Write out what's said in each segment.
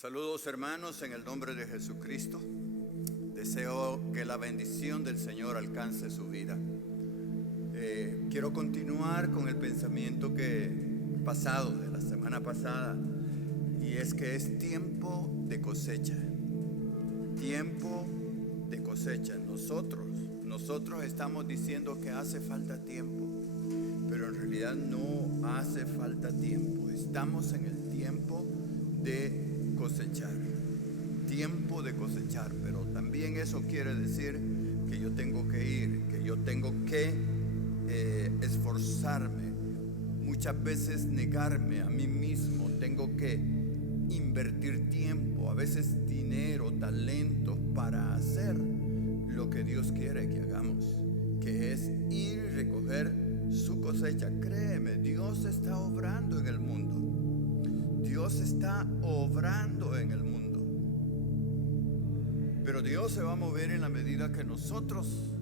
Saludos hermanos en el nombre de Jesucristo. Deseo que la bendición del Señor alcance su vida. Quiero continuar con el pensamiento pasado de la semana pasada, y es que es tiempo de cosecha. Tiempo de cosecha. Nosotros estamos diciendo que hace falta tiempo, pero en realidad no hace falta tiempo. Estamos en el tiempo de cosechar. Tiempo de cosechar, pero también eso quiere decir que yo tengo que ir, que yo tengo que esforzarme, muchas veces negarme a mí mismo, tengo que invertir tiempo, a veces dinero, talentos para hacer lo que Dios quiere que hagamos, que es ir y recoger su cosecha. Créeme, Dios está obrando en el mundo. Dios está obrando en el mundo. Pero Dios se va a mover en la medida que nosotros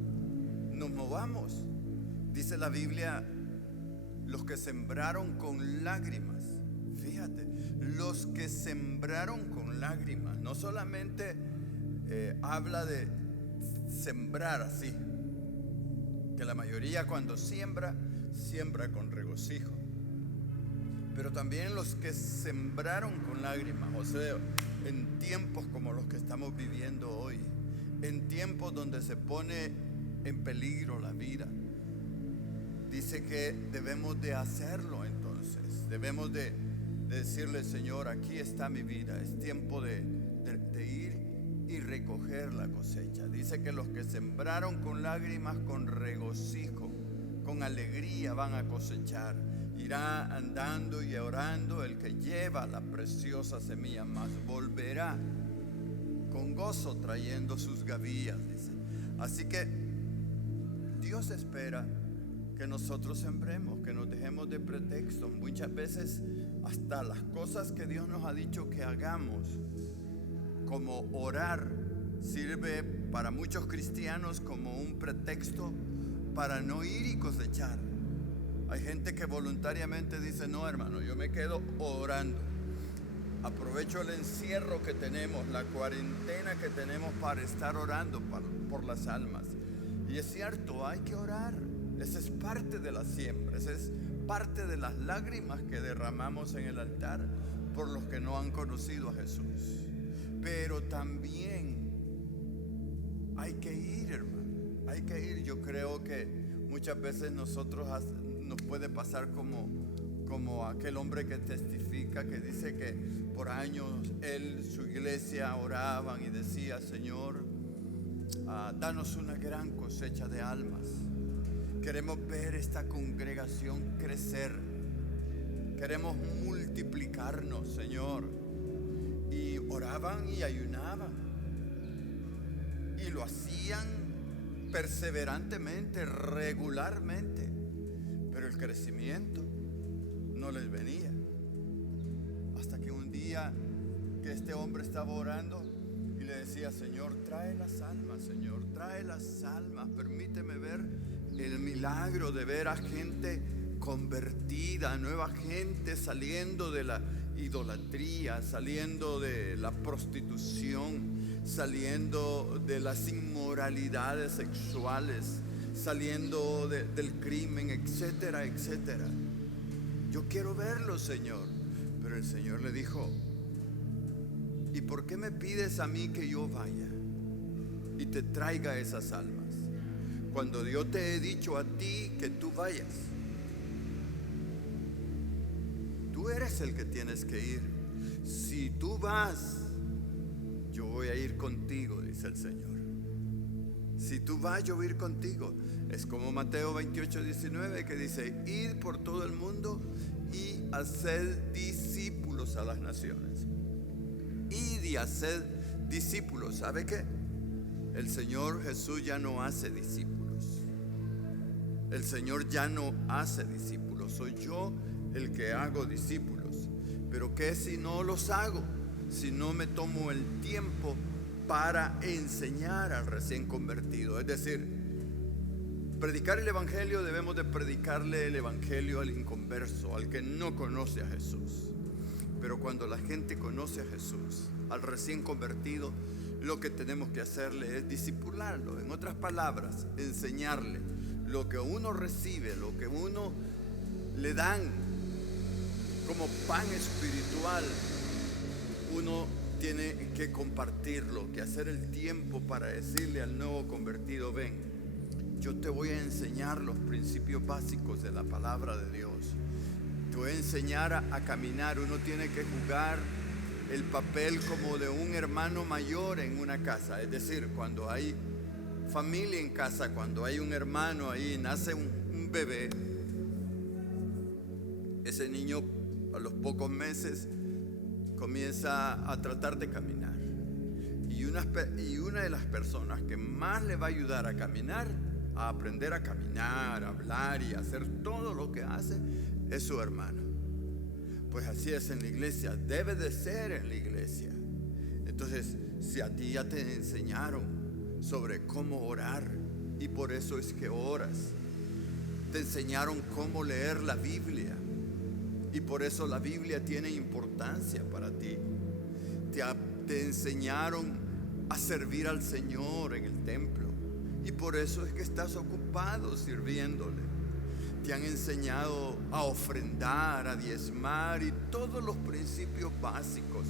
nos movamos. Dice la Biblia, los que sembraron con lágrimas. Fíjate, los que sembraron con lágrimas. No solamente habla de sembrar así, que la mayoría cuando siembra con regocijo. Pero también los que sembraron con lágrimas, o sea, en tiempos como los que estamos viviendo hoy, en tiempos donde se pone en peligro la vida, dice que debemos de hacerlo. Entonces debemos de decirle: Señor, aquí está mi vida, es tiempo de ir y recoger la cosecha. Dice que los que sembraron con lágrimas, con regocijo, con alegría van a cosechar. Irá andando y orando el que lleva la preciosa semilla, mas volverá con gozo trayendo sus gavillas, dice. Así que Dios espera que nosotros sembremos, que nos dejemos de pretextos. Muchas veces hasta las cosas que Dios nos ha dicho que hagamos, como orar, sirve para muchos cristianos como un pretexto para no ir y cosechar. Hay gente que voluntariamente dice: no, hermano, yo me quedo orando. Aprovecho el encierro que tenemos, la cuarentena que tenemos, para estar orando por las almas. Y es cierto, hay que orar. Esa es parte de la siembra, esa es parte de las lágrimas que derramamos en el altar por los que no han conocido a Jesús. Pero también hay que ir, hermano, hay que ir. Yo creo que muchas veces nos puede pasar como aquel hombre que testifica, que dice que por años su iglesia oraban y decía: Señor, danos una gran cosecha de almas. Queremos ver esta congregación crecer. Queremos multiplicarnos, Señor. Y oraban y ayunaban. Y lo hacían perseverantemente, regularmente. Pero el crecimiento no les venía. Hasta que un día que este hombre estaba orando y le decía: Señor, trae las almas, Señor, trae las almas. Permíteme ver el milagro de ver a gente convertida, nueva gente saliendo de la idolatría, saliendo de la prostitución, saliendo de las inmoralidades sexuales, saliendo del crimen, etcétera, etcétera. Yo quiero verlo, Señor. Pero el Señor le dijo: ¿y por qué me pides a mí que yo vaya y te traiga esas almas, cuando yo te he dicho a ti que tú vayas? Tú eres el que tienes que ir. Si tú vas, yo voy a ir contigo, dice el Señor. Si tú vas, yo voy a ir contigo. Es como Mateo 28:19, que dice: id por todo el mundo y haced discípulos a las naciones. Id y haced discípulos. ¿Sabe qué? El Señor Jesús ya no hace discípulos. El Señor ya no hace discípulos. Soy yo el que hago discípulos. Pero ¿qué si no los hago? Si no me tomo el tiempo para enseñar al recién convertido. Es decir, predicar el evangelio, debemos de predicarle el evangelio al inconverso, al que no conoce a Jesús. Pero cuando la gente conoce a Jesús, al recién convertido, lo que tenemos que hacerle es discipularlo. En otras palabras, enseñarle lo que uno recibe, lo que uno le dan como pan espiritual. Uno tiene que compartirlo, que hacer el tiempo para decirle al nuevo convertido: ven, yo te voy a enseñar los principios básicos de la palabra de Dios. Te voy a enseñar a caminar. Uno tiene que jugar el papel como de un hermano mayor en una casa. Es decir, cuando hay familia en casa, cuando hay un hermano ahí, nace un bebé, ese niño a los pocos meses comienza a tratar de caminar. Y una de las personas que más le va a ayudar a caminar, a aprender a caminar, a hablar y a hacer todo lo que hace, es su hermano. Pues así es en la iglesia, debe de ser en la iglesia. Entonces, si a ti ya te enseñaron sobre cómo orar, y por eso es que oras, te enseñaron cómo leer la Biblia, y por eso la Biblia tiene importancia para ti. Te enseñaron a servir al Señor en el templo, y por eso es que estás ocupado sirviéndole. Te han enseñado a ofrendar, a diezmar y todos los principios básicos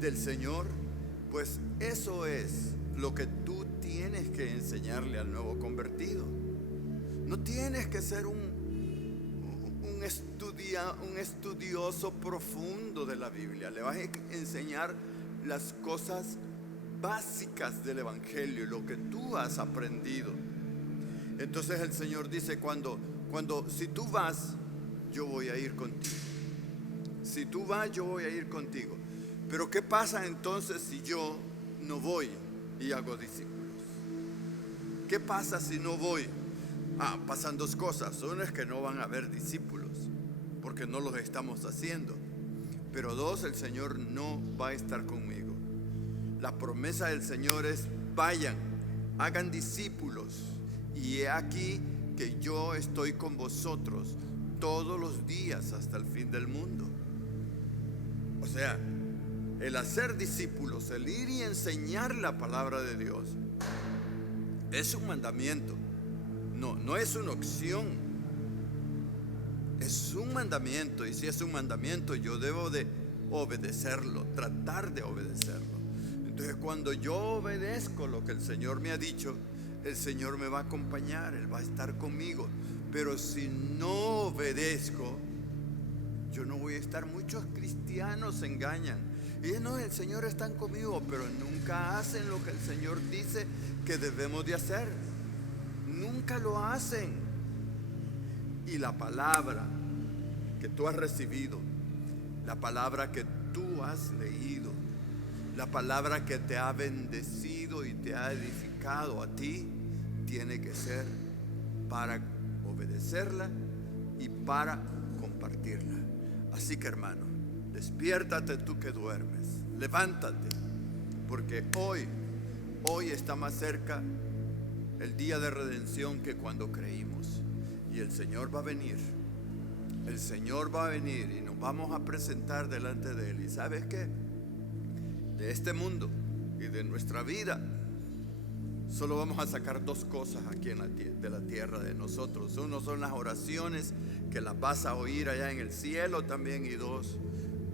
del Señor. Pues eso es lo que tú tienes que enseñarle al nuevo convertido. No tienes que ser un estudioso profundo de la Biblia. Le vas a enseñar las cosas básicas del Evangelio, lo que tú has aprendido. Entonces el Señor dice: si tú vas, yo voy a ir contigo. Si tú vas, yo voy a ir contigo. Pero ¿qué pasa entonces si yo no voy y hago discípulos? ¿Qué pasa si no voy? Pasan dos cosas. Una es que no van a haber discípulos, porque no los estamos haciendo. Pero dos, el Señor no va a estar conmigo. La promesa del Señor es: vayan, hagan discípulos, y he aquí que yo estoy con vosotros todos los días hasta el fin del mundo. O sea, el hacer discípulos, el ir y enseñar la palabra de Dios, es un mandamiento. No es una opción, es un mandamiento. Y si es un mandamiento, yo debo de obedecerlo, tratar de obedecerlo. Entonces, cuando yo obedezco lo que el Señor me ha dicho, el Señor me va a acompañar, Él va a estar conmigo. Pero si no obedezco, yo no voy a estar. Muchos cristianos se engañan y no, el Señor está conmigo, pero nunca hacen lo que el Señor dice que debemos de hacer. Nunca lo hacen. Y la palabra que tú has recibido, la palabra que tú has leído, la palabra que te ha bendecido y te ha edificado a ti, tiene que ser para obedecerla y para compartirla. Así que, hermano, despiértate tú que duermes, levántate, porque hoy está más cerca el día de redención que cuando creímos. Y el Señor va a venir. El Señor va a venir y nos vamos a presentar delante de Él. ¿Y sabes qué? De este mundo y de nuestra vida solo vamos a sacar dos cosas aquí de la tierra de nosotros. Uno son las oraciones, que las vas a oír allá en el cielo también, y dos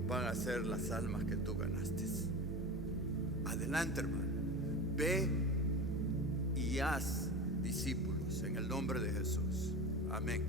van a ser las almas que tú ganaste. Adelante, hermano, ve y haz discípulos en el nombre de Jesús. Amén.